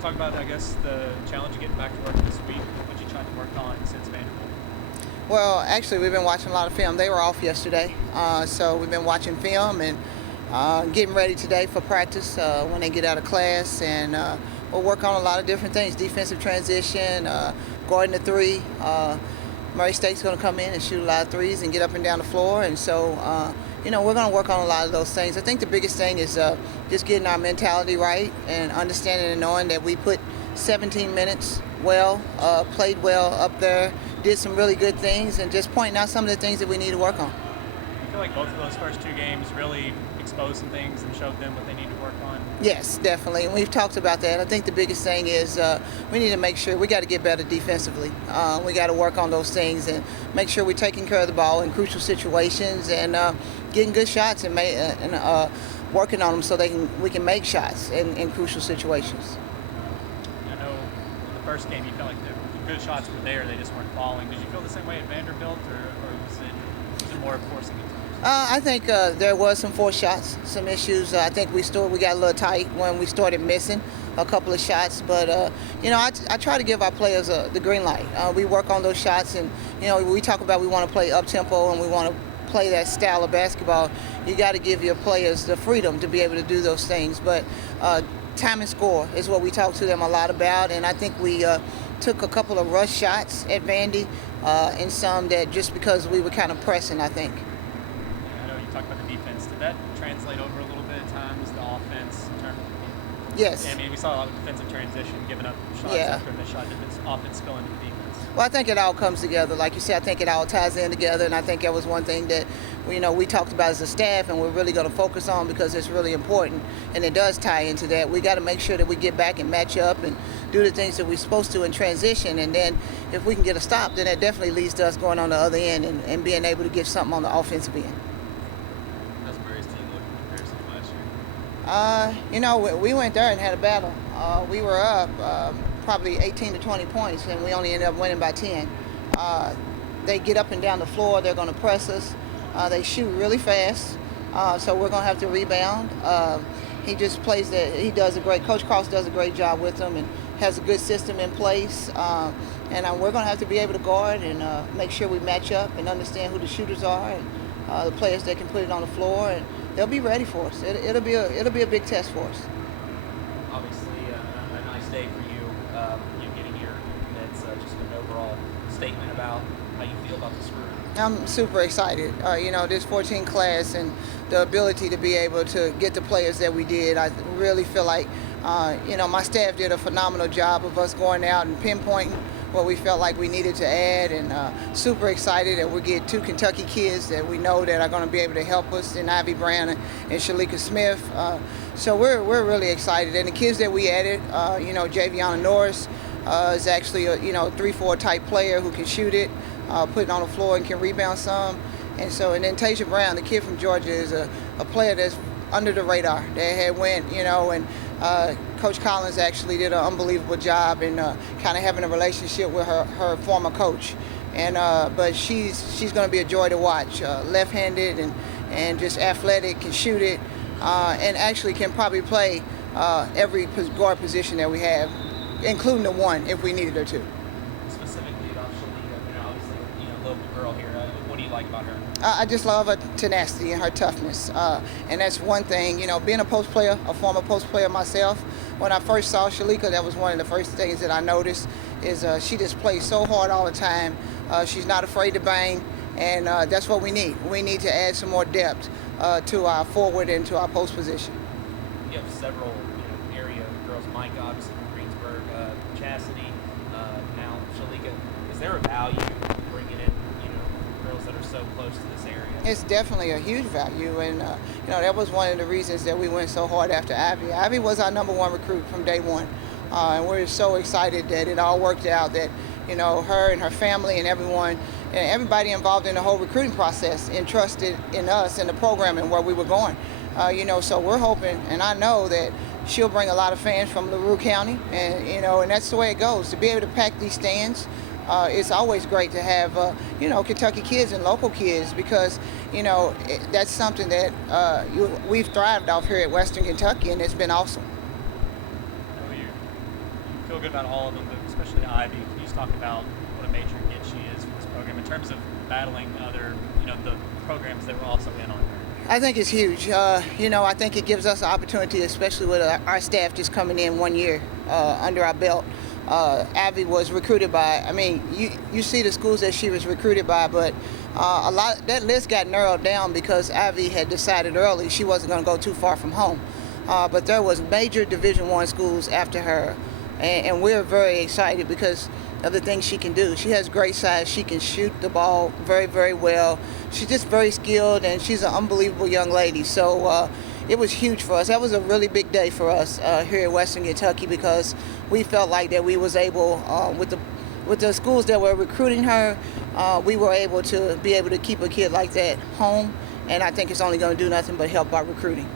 just talk about, I guess, the challenge of getting back to work this week, what you tried to work on since Vanderbilt. Well, actually, we've been watching a lot of film. They were off yesterday, so we've been watching film and getting ready today for practice when they get out of class. And we'll work on a lot of different things: defensive transition, guarding the three. Murray State's going to come in and shoot a lot of threes and get up and down the floor. And so, we're going to work on a lot of those things. I think the biggest thing is just getting our mentality right and understanding and knowing that we put 17 minutes well, played well up there, did some really good things, and just pointing out some of the things that we need to work on. I feel like both of those first two games really exposed some things and showed them what they need to work on. Yes, definitely. And we've talked about that. I think the biggest thing is we need to make sure we got to get better defensively. We got to work on those things and make sure we're taking care of the ball in crucial situations and getting good shots and working on them so we can make shots in crucial situations. I know in the first game you felt like the good shots were there, they just weren't falling. Did you feel the same way at Vanderbilt, or was it more forcing at times? I think there was some forced shots, some issues. I think we got a little tight when we started missing a couple of shots. But I try to give our players the green light. We work on those shots, and we talk about we want to play up tempo and we want to play that style of basketball. You got to give your players the freedom to be able to do those things. But time and score is what we talk to them a lot about, and I think we took a couple of rush shots at Vandy, and some that just because we were kind of pressing, I think. I know you talked about the defense. Did that translate over a little bit at times, the offense in terms of, Yes. I mean, we saw a lot of defensive transition, giving up shots Yeah. after the shot, offense spilling to the defense. Well, I think it all comes together. Like you said, I think it all ties in together, and I think that was one thing that we talked about as a staff, and we're really going to focus on because it's really important, and it does tie into that. We got to make sure that we get back and match up and do the things that we're supposed to in transition, and then if we can get a stop, then that definitely leads to us going on the other end and being able to get something on the offensive end. How's Murray's team look in comparison to last year? We went there and had a battle. We were up probably 18 to 20 points, and we only ended up winning by 10. They get up and down the floor. They're going to press us. They shoot really fast, so we're going to have to rebound. He just plays that. Coach Cross does a great job with them and has a good system in place. And we're going to have to be able to guard and make sure we match up and understand who the shooters are and the players that can put it on the floor, and they'll be ready for us. It'll be a big test for us. Obviously, a nice day for you. Getting here. That's just an overall statement about how you feel about this group. I'm super excited. This 14 class and the ability to be able to get the players that we did. I really feel like, my staff did a phenomenal job of us going out and pinpointing what we felt like we needed to add, and super excited that we get two Kentucky kids that we know that are going to be able to help us in Ivy Brown and Shalika Smith. So we're really excited. And the kids that we added, Javiana Norris is actually a 3-4 type player who can shoot it, put it on the floor and can rebound some. And then Tasia Brown, the kid from Georgia, is a player that's under the radar. They had went, and Coach Collins actually did an unbelievable job in kind of having a relationship with her former coach. And but she's going to be a joy to watch. Left-handed and just athletic, can shoot it, and actually can probably play every guard position that we have, including the one if we needed her to. Specifically about Shalika, obviously, local girl here. What do you like about her? I just love her tenacity and her toughness, and that's one thing. Being a post player, a former post player myself, when I first saw Shalika, that was one of the first things that I noticed is she just plays so hard all the time. She's not afraid to bang, and that's what we need. We need to add some more depth to our forward and to our post position. You have several area girls, Mike obviously from Greensburg, Chastity, now Shalika. Is there a value in bringing in girls that are so close to this area? It's definitely a huge value, and that was one of the reasons that we went so hard after Ivy. Ivy was our number one recruit from day one, and we're so excited that it all worked out, that her and her family and everybody involved in the whole recruiting process entrusted in us and the program and where we were going. So we're hoping, and I know that she'll bring a lot of fans from LaRue County, and and that's the way it goes. To be able to pack these stands, it's always great to have Kentucky kids and local kids, because that's something that we've thrived off here at Western Kentucky, and it's been awesome. I know feel good about all of them, but especially Ivy. Can you just talk about what a major get she is for this program in terms of battling other, the programs that were also in on her? I think it's huge. I think it gives us an opportunity, especially with our staff just coming in 1 year under our belt. Ivy was recruited by, you see the schools that she was recruited by, but that list got narrowed down because Ivy had decided early she wasn't going to go too far from home. But there was major Division I schools after her, and we're very excited because of the things she can do. She has great size. She can shoot the ball very, very well. She's just very skilled, and she's an unbelievable young lady. So it was huge for us. That was a really big day for us here at Western Kentucky because we felt like that we was able, with the schools that were recruiting her, we were able to keep a kid like that home, and I think it's only going to do nothing but help our recruiting.